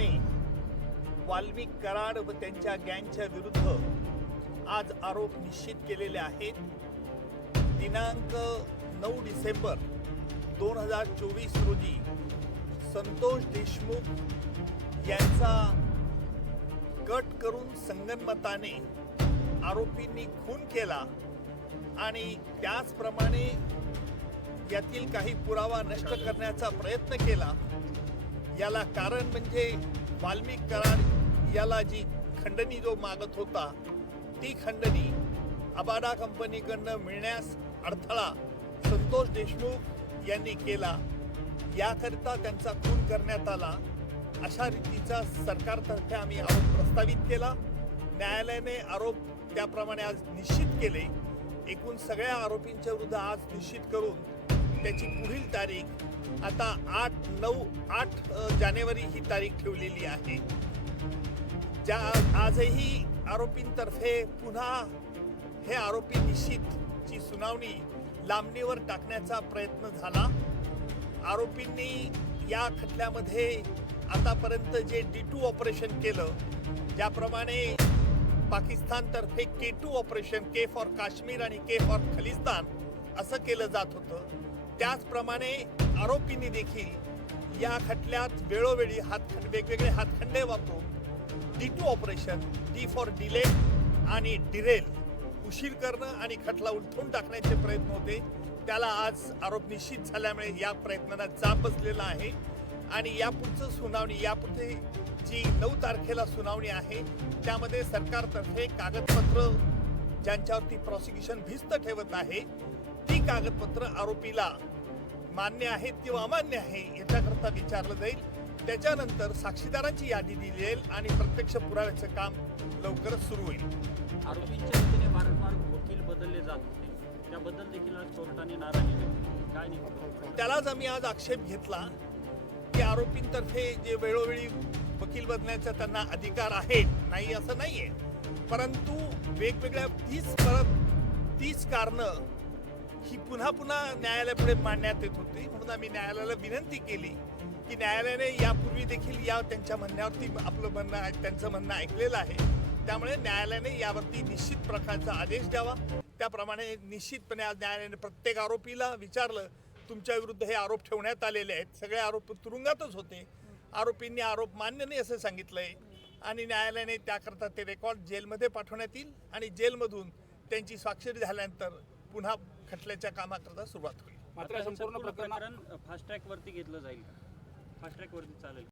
न्यायालयाने वाल्मिक कराड व त्यांच्या गँगच्या विरुद्ध आज आरोप निश्चित केलेले आहेत. दिनांक 9 डिसेंबर 2024 रोजी संतोष देशमुख यांचा कट करून संगनमताने आरोपींनी खून केला आणि त्याचप्रमाणे यातील काही पुरावा नष्ट करण्याचा प्रयत्न केला. याला कारण म्हणजे वाल्मिक कराड याला जी खंडणी जो मागत होता ती खंडणी अबाडा कंपनीकडनं मिळण्यास अडथळा संतोष देशमुख यांनी केला. याकरिता त्यांचा खून करण्यात आला अशा रीतीचा सरकारतर्फे आम्ही आरोप प्रस्तावित केला. न्यायालयाने आरोप त्याप्रमाणे आज निश्चित केले. एकूण सगळ्या आरोपींच्या विरुद्ध आज निश्चित करून त्याची पुढील तारीख आता 8 जानेवारी ही तारीख ठेवलेली आहे. आजही आरोपींतर्फे पुन्हा हे आरोपी निश्चितची सुनावणी लांबणीवर टाकण्याचा प्रयत्न झाला. आरोपींनी या खटल्यामध्ये आतापर्यंत जे D2 ऑपरेशन केलं, ज्याप्रमाणे पाकिस्तानतर्फे K2 operation, K for Kashmir आणि K फॉर खलिस्तान असं केलं जात होतं, त्याचप्रमाणे आरोपींनी देखील या खटल्यात वेळोवेळी वेगवेगळे हातखंडे वापरून D2 operation, D for delay आणि डिरेल, उशीर करणं आणि खटला उलथून टाकण्याचे प्रयत्न होते. त्याला आज आरोप निश्चित झाल्यामुळे या प्रयत्नांना चाप बसलेला आहे आणि यापुढचं सुनावणी, यापुढे जी 9 तारखेला सुनावणी आहे त्यामध्ये सरकारतर्फे कागदपत्र ज्यांच्यावरती प्रॉसिक्युशन भिस्त ठेवत आहे ती कागदपत्र आरोपीला मान्य आहेत किंवा अमान्य आहे याच्याकरता विचारलं जाईल. त्याच्यानंतर साक्षीदारांची यादी दिली जाईल आणि प्रत्यक्ष पुराव्याचं काम लवकरच सुरू होईल. आरोपींच्या वतीने वारंवार वकील बदलले जात होते, त्याबद्दल देखील आज कोर्टाने नाराजी व्यक्त केली. काय नाही, त्यालाच आम्ही आज आक्षेप घेतला की आरोपींतर्फे जे वेळोवेळी वकील बदलण्याचा त्यांना अधिकार आहे, नाही असं नाहीये, परंतु वेगवेगळ्या 30 कारणं ही पुन्हा न्यायालयापुढे मांडण्यात येत होती. म्हणून आम्ही न्यायालयाला विनंती केली की न्यायालयाने यापूर्वी देखील त्यांच्या म्हणण्यावरती आपलं म्हणणं, त्यांचं म्हणणं ऐकलेलं आहे. त्यामुळे न्यायालयाने यावरती निश्चित प्रकारचा आदेश द्यावा. त्याप्रमाणे निश्चितपणे आज न्यायालयाने प्रत्येक आरोपीला विचारलं, तुमच्या विरुद्ध हे आरोप ठेवण्यात आलेले आहेत. सगळे आरोप तुरुंगातच होते. आरोपींनी आरोप मान्य नाही असं सांगितलंय आणि न्यायालयाने त्याकरता ते रेकॉर्ड जेलमध्ये पाठवण्यात येईल आणि जेलमधून त्यांची स्वाक्षरी झाल्यानंतर पुन्हा खटल्याच्या कामाकरता सुरुवात होईल. मात्र संपूर्ण प्रकरण फास्ट ट्रॅक वरती घेतलं जाईल का? फास्ट ट्रॅक वरती चालेल?